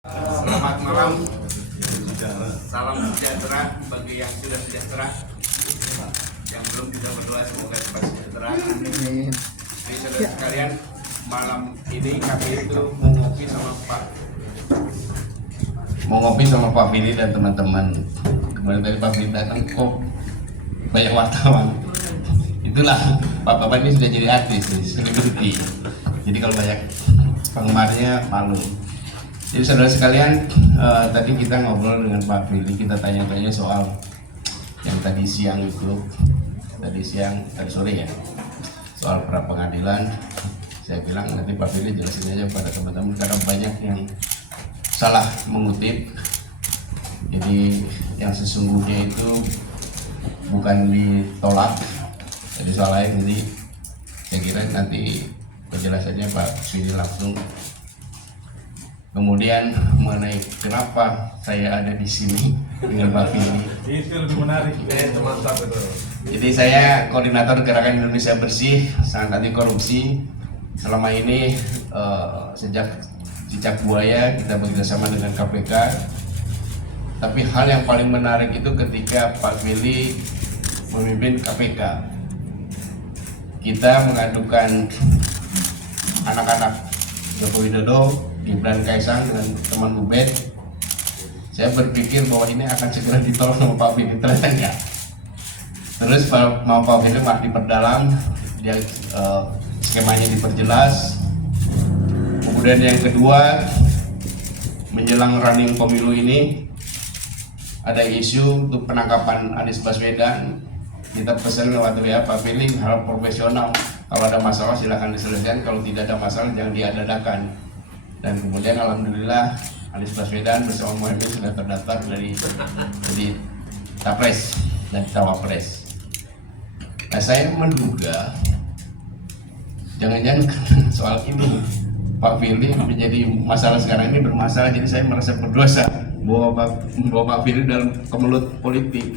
Selamat malam, salam sejahtera bagi yang sudah sejahtera, yang belum juga berdoa semoga cepat sejahtera. Jadi saudara sekalian, malam ini kami itu mau ngopi sama Pak Billy dan teman-teman. Kemarin tadi Pak Billy datang, kok banyak wartawan. Itulah Bapak ini sudah jadi artis, selebriti. Jadi kalau banyak penggemarnya malu. Jadi saudara sekalian, tadi kita ngobrol dengan Pak Billy, kita tanya-tanya soal yang tadi sore ya, soal pra pengadilan. Saya bilang nanti Pak Billy jelasin aja pada teman-teman karena banyak yang salah mengutip. Jadi yang sesungguhnya itu bukan ditolak, jadi soal lain. Jadi saya kira nanti penjelasannya Pak Billy langsung. Kemudian mengenai kenapa saya ada di sini dengan Pak Billy. Itu lebih menarik, teman-teman. Jadi saya koordinator Gerakan Indonesia Bersih, sangat anti korupsi. Selama ini sejak Cicak Buaya kita bekerjasama dengan KPK. Tapi hal yang paling menarik itu ketika Pak Billy memimpin KPK. Kita mengadukan anak-anak Joko Widodo, Gibran Kaisang dengan teman Ubed. Saya berpikir bahwa ini akan segera ditolak sama Pak Billy, ternyata enggak. Terus mau Pak Billy malah diperdalam, dia skemanya diperjelas. Kemudian yang kedua, menjelang running pemilu ini ada isu untuk penangkapan Anies Baswedan. Kita pesan lewat WA, Pak Billy harap profesional. Kalau ada masalah silahkan diselesaikan, kalau tidak ada masalah jangan diadakan. Dan kemudian alhamdulillah Anies Baswedan bersama Muhammad sudah terdaftar dari Capres dan Cawapres. Nah saya menduga jangan-jangan soal ini Pak Billy menjadi masalah sekarang ini bermasalah, jadi saya merasa berdosa bahwa Pak Billy dalam kemelut politik.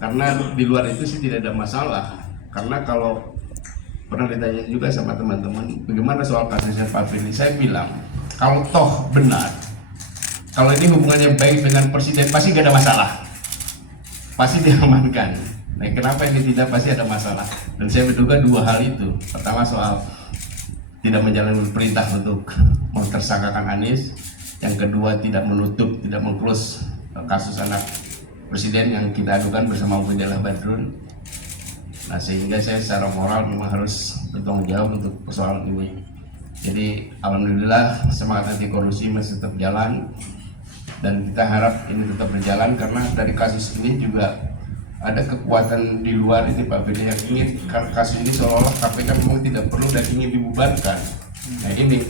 Karena di luar itu sih tidak ada masalah. Karena kalau pernah ditanya juga sama teman-teman bagaimana soal kasusnya Pak Billy, saya bilang kalau toh benar, kalau ini hubungannya baik dengan presiden pasti gak ada masalah, pasti diamankan. Nah kenapa ini tidak, pasti ada masalah. Dan saya menduga dua hal itu. Pertama soal tidak menjalankan perintah untuk mentersangkakan Anies. Yang kedua tidak menutup, tidak mengclose kasus anak presiden yang kita adukan bersama Bundalah Badrun. Nah sehingga saya secara moral memang harus bertanggung jawab untuk persoalan ini. Jadi alhamdulillah semangat anti korupsi masih tetap jalan, dan kita harap ini tetap berjalan karena dari kasus ini juga ada kekuatan di luar ini Pak Billy yang ingin kasus ini seolah-olah KPK memang tidak perlu dan ingin dibubarkan. Nah ini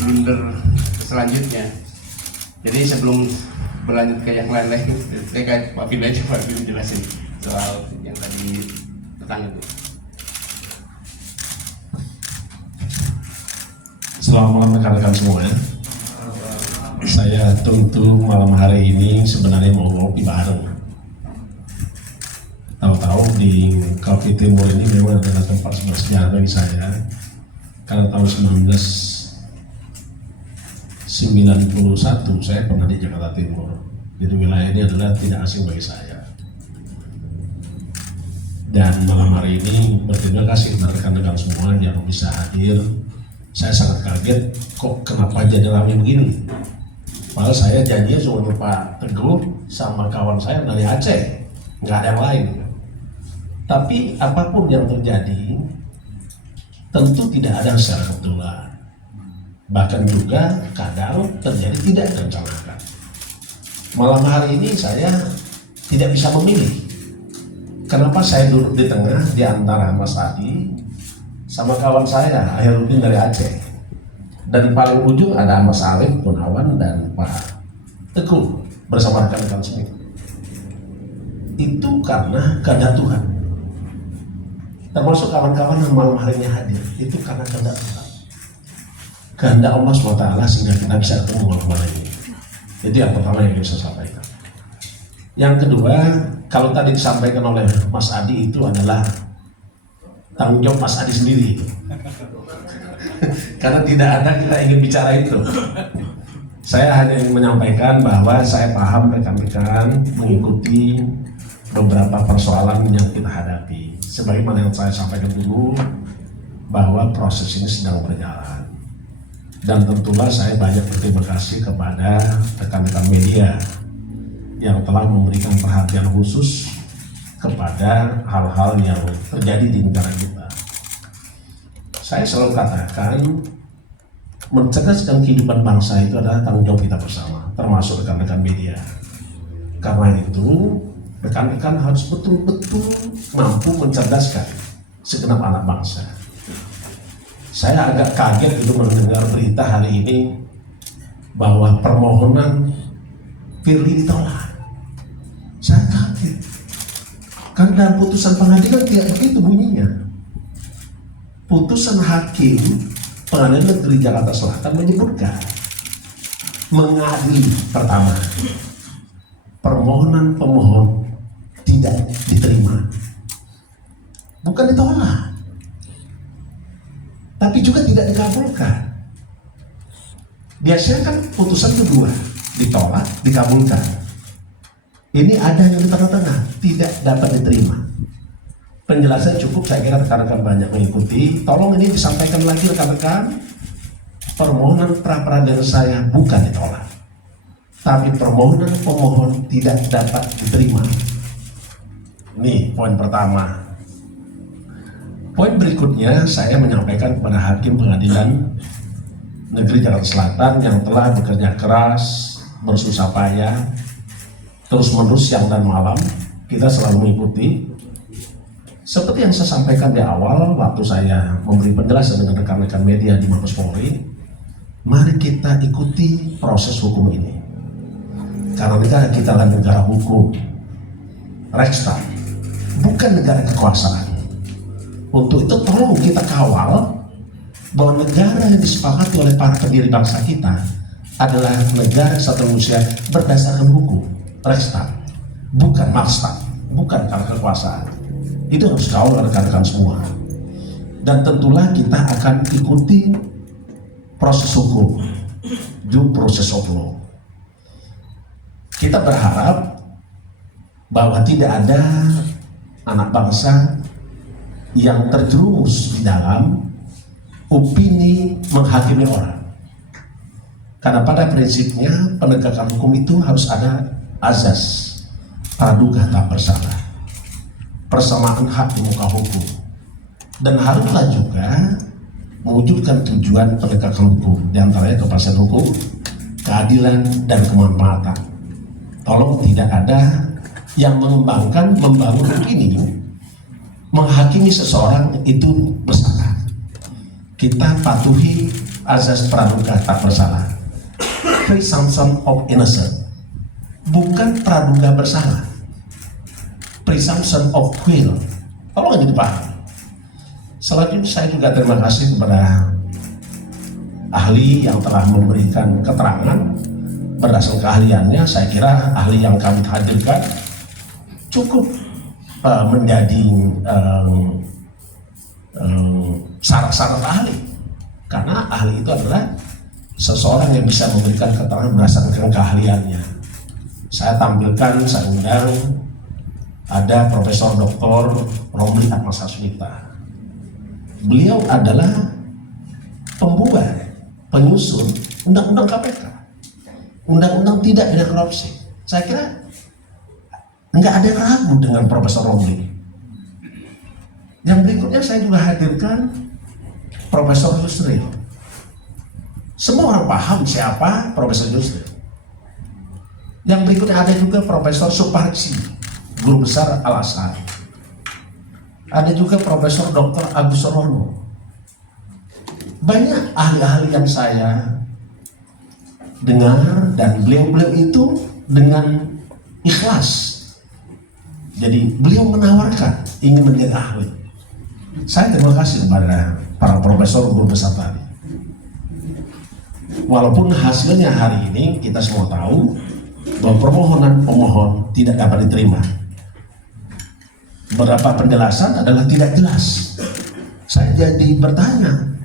blunder selanjutnya. Jadi sebelum berlanjut ke yang lain-lain, saya kayak Pak Billy aja, Pak Billy jelasin soal yang tadi petang itu. Selamat malam rekan-rekan semua ya. Saya tentu malam hari ini sebenarnya mau ngopi bareng. Tahu-tahu di Cafe Timur ini memang adalah tempat bersejarah bagi saya. Karena tahun 1991 saya pernah di Jakarta Timur. Jadi wilayah ini adalah tidak asing bagi saya. Dan malam hari ini berterima kasih kepada rekan-rekan semua yang bisa hadir. Saya sangat kaget, kok kenapa jadi ramai begini? Padahal saya janji cuma Pak Teguh sama kawan saya dari Aceh, nggak ada yang lain. Tapi apapun yang terjadi, tentu tidak ada secara kebetulan. Bahkan juga kadang terjadi tidak direncanakan. Malam hari ini saya tidak bisa memilih. Kenapa saya duduk di tengah di antara Mas Adi sama kawan saya Akhirudin dari Aceh, dan paling ujung ada Mas Alif Gunawan dan Pak Teguh bersama rekan-rekan semua. Itu karena kehendak Tuhan. Termasuk kawan-kawan yang malam harinya hadir, itu karena kehendak Tuhan. Kehendak Allah SWT sehingga kita bisa ketemu malam ini. Jadi yang pertama yang bisa saya sampaikan. Yang kedua, kalau tadi disampaikan oleh Mas Adi itu adalah tanggung jawab Mas Adi sendiri. karena tidak ada kita ingin bicara itu. Saya hanya ingin menyampaikan bahwa saya paham rekan-rekan mengikuti beberapa persoalan yang kita hadapi. Sebagaimana yang saya sampaikan dulu, bahwa proses ini sedang berjalan. Dan tentulah saya banyak berterima kasih kepada rekan-rekan media yang telah memberikan perhatian khusus kepada hal-hal yang terjadi di negara kita. Saya selalu katakan, mencerdaskan kehidupan bangsa itu adalah tanggung jawab kita bersama, termasuk rekan-rekan media. Karena itu, rekan-rekan harus betul-betul mampu mencerdaskan segenap anak bangsa. Saya agak kaget itu mendengar berita hari ini bahwa permohonan Firly ditolak. Saya kaget. Karena putusan pengadilan tidak begitu bunyinya. Putusan hakim Pengadilan Negeri Jakarta Selatan menyebutkan mengadili pertama, permohonan pemohon tidak diterima, bukan ditolak, tapi juga tidak dikabulkan. Biasanya kan putusan kedua, ditolak, dikabulkan. Ini ada yang di tengah-tengah, tidak dapat diterima. Penjelasan cukup, saya kira rekan-rekan banyak mengikuti. Tolong ini disampaikan lagi rekan-rekan. Permohonan pra-peradilan saya bukan ditolak, tapi permohonan pemohon tidak dapat diterima. Ini poin pertama. Poin berikutnya, saya menyampaikan kepada Hakim Pengadilan Negeri Jakarta Selatan yang telah bekerja keras, bersusah payah, terus-menerus siang dan malam, kita selalu mengikuti. Seperti yang saya sampaikan di awal, waktu saya memberi penjelasan dengan rekan-rekan media di Mabes Polri, mari kita ikuti proses hukum ini. Karena negara kita adalah negara hukum, Rechtsstaat, bukan negara kekuasaan. Untuk itu tolong kita kawal bahwa negara yang disepakati oleh para pendiri bangsa kita adalah negara kesatuan manusia berdasarkan hukum, Rechtsstaat, bukan Marstat, bukan karena kekuasaan. Itu harus kawal rekan-rekan semua. Dan tentulah kita akan ikuti proses hukum, due process of law. Kita berharap bahwa tidak ada anak bangsa yang terjerumus di dalam opini menghakimi orang. Karena pada prinsipnya penegakan hukum itu harus ada azas praduga tak bersalah, persamaan hak di muka hukum, dan haruslah juga mewujudkan tujuan penegakan hukum, diantaranya kepastian hukum, keadilan, dan kemanfaatan. Tolong tidak ada yang mengembangkan, membangun opini, menghakimi seseorang itu bersalah. Kita patuhi azas praduga tak bersalah, presumption of innocence, bukan praduga bersalah, presumption of guilt. Tolong ini dipahami. Selanjutnya saya juga terima kasih kepada ahli yang telah memberikan keterangan berdasarkan keahliannya. Saya kira ahli yang kami hadirkan cukup menjadi syarat-syarat ahli, karena ahli itu adalah seseorang yang bisa memberikan keterangan berdasarkan keahliannya. Saya tampilkan, saya undang, ada Profesor Dr. Romli Atmasasmita. Beliau adalah pembuat, penyusun undang-undang KPK, undang-undang tidak pidana korupsi. Saya kira nggak ada yang ragu dengan Profesor Romli. Yang berikutnya saya juga hadirkan Profesor Yusril. Semua orang paham siapa Profesor Yusril. Yang berikutnya ada juga Profesor Suparji, Guru Besar Al-Azhar. Ada juga Profesor Dr. Agus Rono. Banyak ahli-ahli yang saya dengar, dan beliau-beliau itu dengan ikhlas. Jadi beliau menawarkan ingin menjadi ahli. Saya terima kasih kepada para profesor guru besar tadi. Walaupun hasilnya hari ini kita semua tahu bahwa permohonan pemohon tidak dapat diterima. Beberapa penjelasan adalah tidak jelas. Saya jadi bertanya,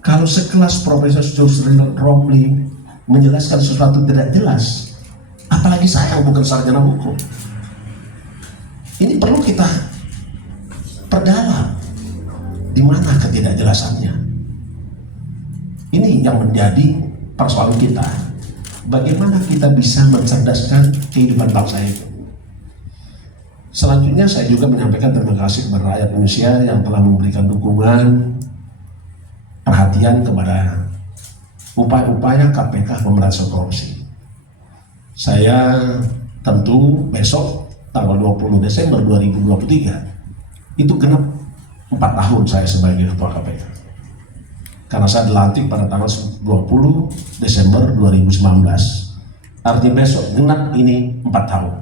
Kalau sekelas Profesor Yusril Romli menjelaskan sesuatu tidak jelas, apalagi saya yang bukan sarjana hukum. Ini perlu kita perdalam, di mana ketidakjelasannya. Ini yang menjadi persoalan kita. Bagaimana kita bisa mencerdaskan kehidupan bangsa itu. Selanjutnya saya juga menyampaikan terima kasih kepada rakyat Indonesia yang telah memberikan dukungan, perhatian kepada upaya-upaya KPK pemberantasan korupsi. Saya tentu besok tanggal 20 Desember 2023 itu genap 4 tahun saya sebagai ketua KPK. Karena saya dilantik pada tanggal 20 Desember 2019. Artinya besok genap ini 4 tahun.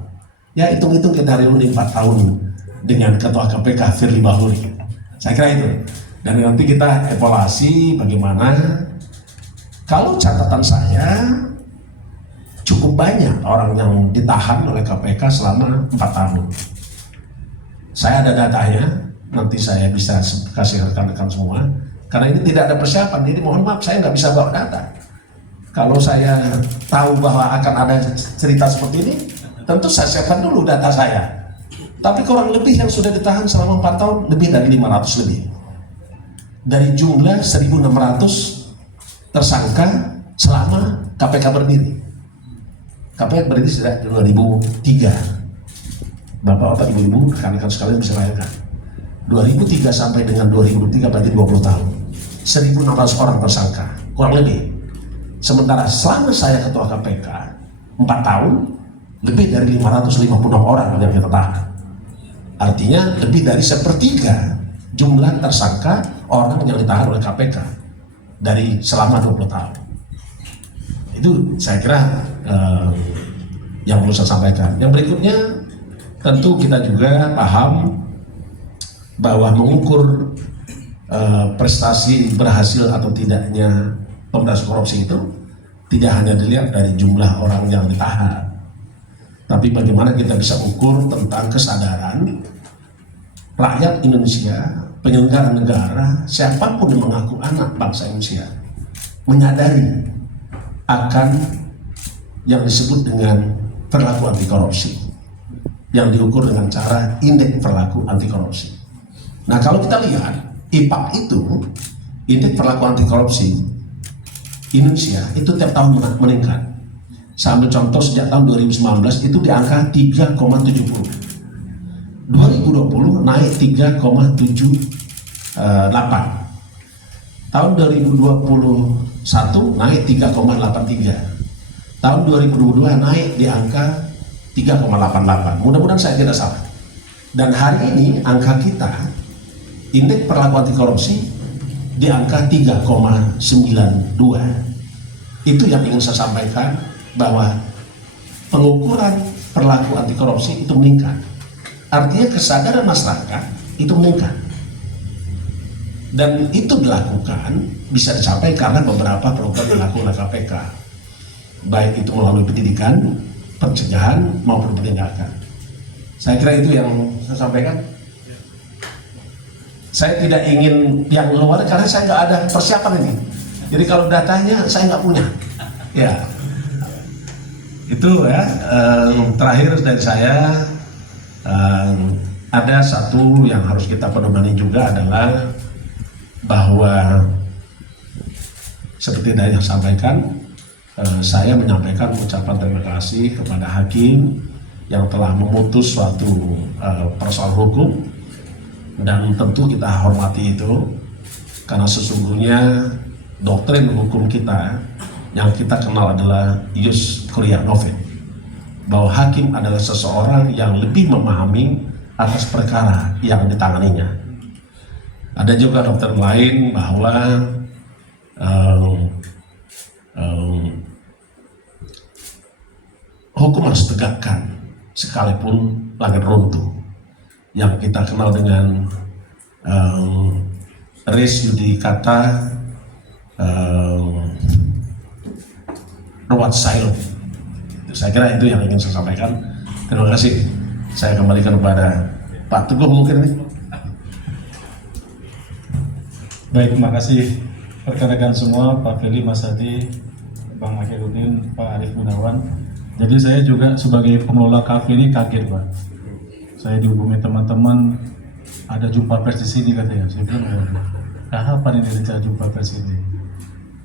Ya hitung-hitung kita hari ini 4 tahun dengan ketua KPK Firly Bahuri. Saya kira itu. Dan nanti kita evaluasi bagaimana. Kalau catatan saya cukup banyak orang yang ditahan oleh KPK selama 4 tahun. Saya ada datanya, nanti saya bisa kasih rekan-rekan semua. Karena ini tidak ada persiapan, jadi mohon maaf saya nggak bisa bawa data. Kalau saya tahu bahwa akan ada cerita seperti ini, tentu saya siapkan dulu data saya. Tapi kurang lebih yang sudah ditahan selama 4 tahun, lebih dari 500 lebih. Dari jumlah 1.600 tersangka selama KPK berdiri. KPK berdiri sejak 2003. Bapak-bapak, ibu-ibu, rekan-rekan sekalian bisa bayangkan. 2003 sampai dengan 2003 berarti 20 tahun. 1.600 orang tersangka, kurang lebih. Sementara selama saya ketua KPK 4 tahun, lebih dari 556 orang yang kita tahan. Artinya lebih dari sepertiga jumlah tersangka orang yang ditahan oleh KPK dari selama 20 tahun. Itu saya kira yang perlu saya sampaikan. Yang berikutnya tentu kita juga paham bahwa mengukur prestasi berhasil atau tidaknya pemberantasan korupsi itu tidak hanya dilihat dari jumlah orang yang ditahan, tapi bagaimana kita bisa ukur tentang kesadaran rakyat Indonesia, penyelenggara negara, siapapun yang mengaku anak bangsa Indonesia, menyadari akan yang disebut dengan perilaku anti korupsi, yang diukur dengan cara indeks perilaku anti korupsi. Nah kalau kita lihat IPAK itu, indeks perilaku anti korupsi Indonesia itu tiap tahun meningkat. Saya ambil contoh sejak tahun 2019 itu di angka 3,70. 2020 naik 3,78. Tahun 2021 naik 3,83. Tahun 2022 naik di angka 3,88. Mudah-mudahan saya tidak salah. Dan hari ini angka kita indeks perilaku anti korupsi di angka 3,92. Itu yang ingin saya sampaikan, bahwa pengukuran perilaku anti korupsi itu meningkat. Artinya kesadaran masyarakat itu meningkat. Dan itu dilakukan, bisa dicapai karena beberapa program dilakukan oleh KPK. Baik itu melalui pendidikan, pencegahan maupun penindakan. Saya kira itu yang saya sampaikan. Saya tidak ingin yang luar karena saya nggak ada persiapan ini. Jadi kalau datanya saya nggak punya. Ya, itu ya. Terakhir dari saya ada satu yang harus kita pedomani juga adalah bahwa seperti yang sampaikan, saya menyampaikan ucapan terima kasih kepada hakim yang telah memutus suatu persoalan hukum. Dan tentu kita hormati itu, karena sesungguhnya doktrin hukum kita yang kita kenal adalah ius curia novet, bahwa hakim adalah seseorang yang lebih memahami atas perkara yang ditanganinya. Ada juga dokter lain bahwa hukum harus tegakkan sekalipun langit runtuh, yang kita kenal dengan res judicata ruat silent. Saya kira itu yang ingin saya sampaikan. Terima kasih. Saya kembalikan kepada Pak Teguh mungkin ini. Baik, terima kasih rekan-rekan semua, Pak Fili, Mas Hadi, Bang Akhirudin, Pak Arif Gunawan. Jadi saya juga sebagai pengelola kafe ini kaget, Pak. Saya dihubungi teman-teman, ada jumpa pers di sini katanya. Saya bilang, kapan ini rencana jumpa pers ini?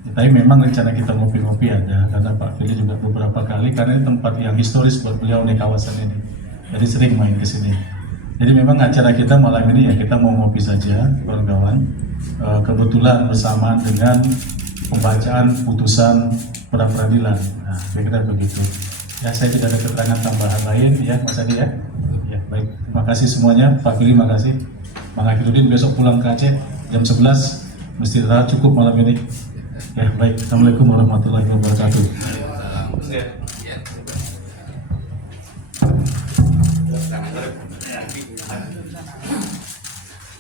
Ya, tapi memang rencana kita ngopi-ngopi ada, karena Pak Fili juga beberapa kali, karena ini tempat yang historis buat beliau di kawasan ini. Jadi sering main ke sini. Jadi memang acara kita malam ini ya kita mau ngopi saja, kawan-kawan. Kebetulan bersamaan dengan pembacaan putusan pra peradilan. Nah, kira-kira begitu. Ya, saya tidak ada keterangan tambahan lain, ya, Mas Adi ya. Ya, baik. Terima kasih semuanya. Pak Fili, terima kasih. Bang Akhirudin besok pulang ke Aceh jam 11. Mesti istirahat cukup malam ini. Ya, baik. Assalamualaikum warahmatullahi wabarakatuh.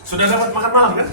Sudah dapat makan malam kan?